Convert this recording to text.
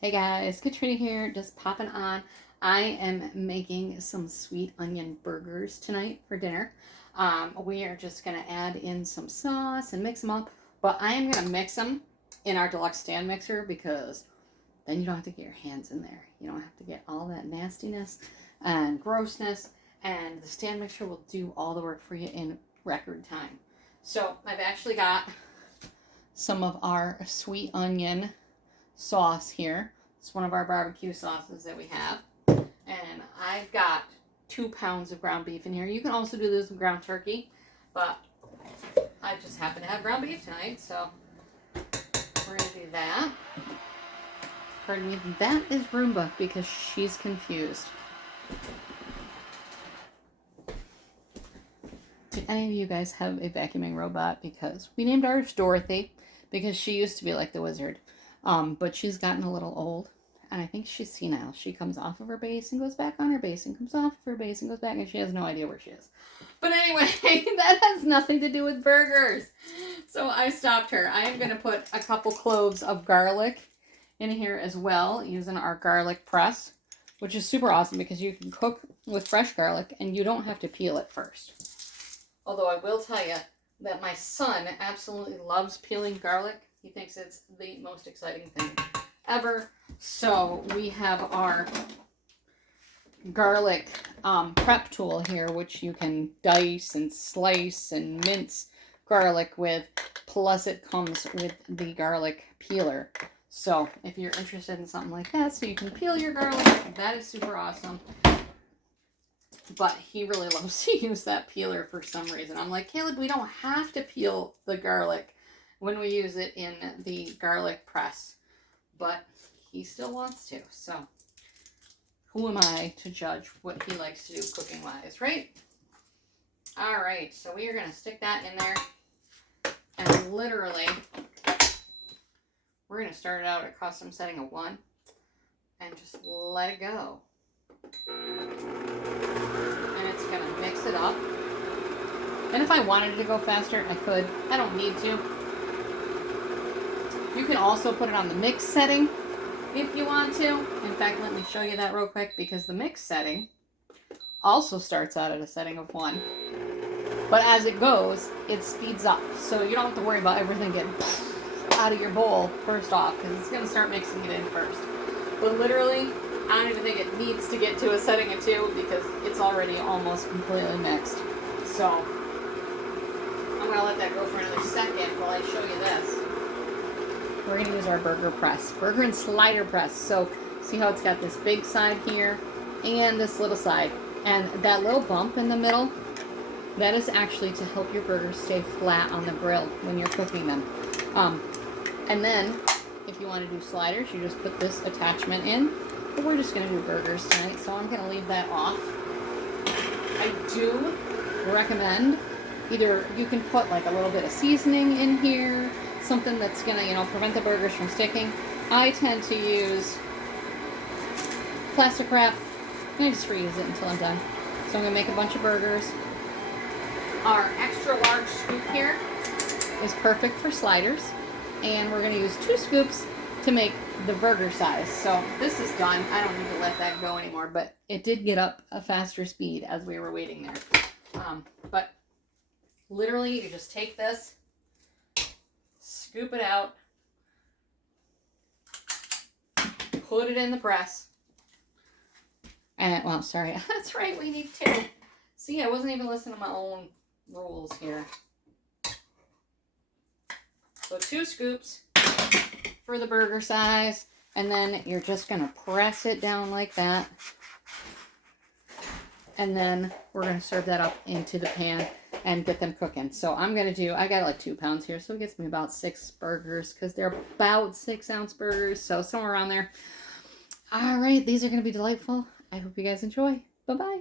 Hey guys, Katrina here, just popping on. I am making some sweet onion burgers tonight for dinner. We are just going to add in some sauce and mix them up, but I am going to mix them in our Deluxe Stand Mixer because then you don't have to get your hands in there. You don't have to get all that nastiness and grossness, and the stand mixer will do all the work for you in record time. So I've actually got some of our sweet onion sauce here. It's one of our barbecue sauces that we have. And I've got 2 pounds of ground beef in here. You can also do this with ground turkey, but I just happen to have ground beef tonight, so we're going to do that. Pardon me, that is Roomba because she's confused. Do any of you guys have a vacuuming robot? Because we named ours Dorothy because she used to be like the wizard. But she's gotten a little old, and I think she's senile. She comes off of her base and goes back on her base and comes off of her base and goes back, and she has no idea where she is. But anyway, that has nothing to do with burgers. So I stopped her. I am going to put a couple cloves of garlic in here as well, using our garlic press, which is super awesome because you can cook with fresh garlic and you don't have to peel it first. Although I will tell you that my son absolutely loves peeling garlic. He thinks it's the most exciting thing ever. So we have our garlic prep tool here, which you can dice and slice and mince garlic with. Plus it comes with the garlic peeler. So if you're interested in something like that, so you can peel your garlic, that is super awesome. But he really loves to use that peeler for some reason. I'm like, Caleb, we don't have to peel the garlic when we use it in the garlic press, but he still wants to. So who am I to judge what he likes to do cooking wise, right? All right, so we are going to stick that in there, and literally we're going to start it out at custom setting of 1 and just let it go. And it's going to mix it up. And if I wanted it to go faster, I could. I don't need to. You can also put it on the mix setting if you want to. In fact, let me show you that real quick because the mix setting also starts out at a setting of 1. But as it goes, it speeds up. So you don't have to worry about everything getting out of your bowl first off because it's going to start mixing it in first. But literally, I don't even think it needs to get to a setting of 2 because it's already almost completely mixed. So I'm going to let that go for another second while I show you this. We're going to use our burger press, burger and slider press. So see how it's got this big side here and this little side. And that little bump in the middle, that is actually to help your burgers stay flat on the grill when you're cooking them. And then if you want to do sliders, you just put this attachment in. But we're just going to do burgers tonight, so I'm going to leave that off. I do recommend either you can put like a little bit of seasoning in here, something that's going to, prevent the burgers from sticking. I tend to use plastic wrap, and I just reuse it until I'm done. So I'm going to make a bunch of burgers. Our extra large scoop here is perfect for sliders, and we're going to use 2 scoops to make the burger size. So this is done. I don't need to let that go anymore, but it did get up a faster speed as we were waiting there. But literally, you just take this, scoop it out, put it in the press, and, well, sorry, that's right, we need 2. See, I wasn't even listening to my own rules here. So 2 scoops for the burger size, and then you're just going to press it down like that. And then we're going to serve that up into the pan and get them cooking. So I'm going to do, I got like 2 pounds here, so it gets me about 6 burgers because they're about 6-ounce burgers, so somewhere around there. All right, these are going to be delightful. I hope you guys enjoy. Bye-bye.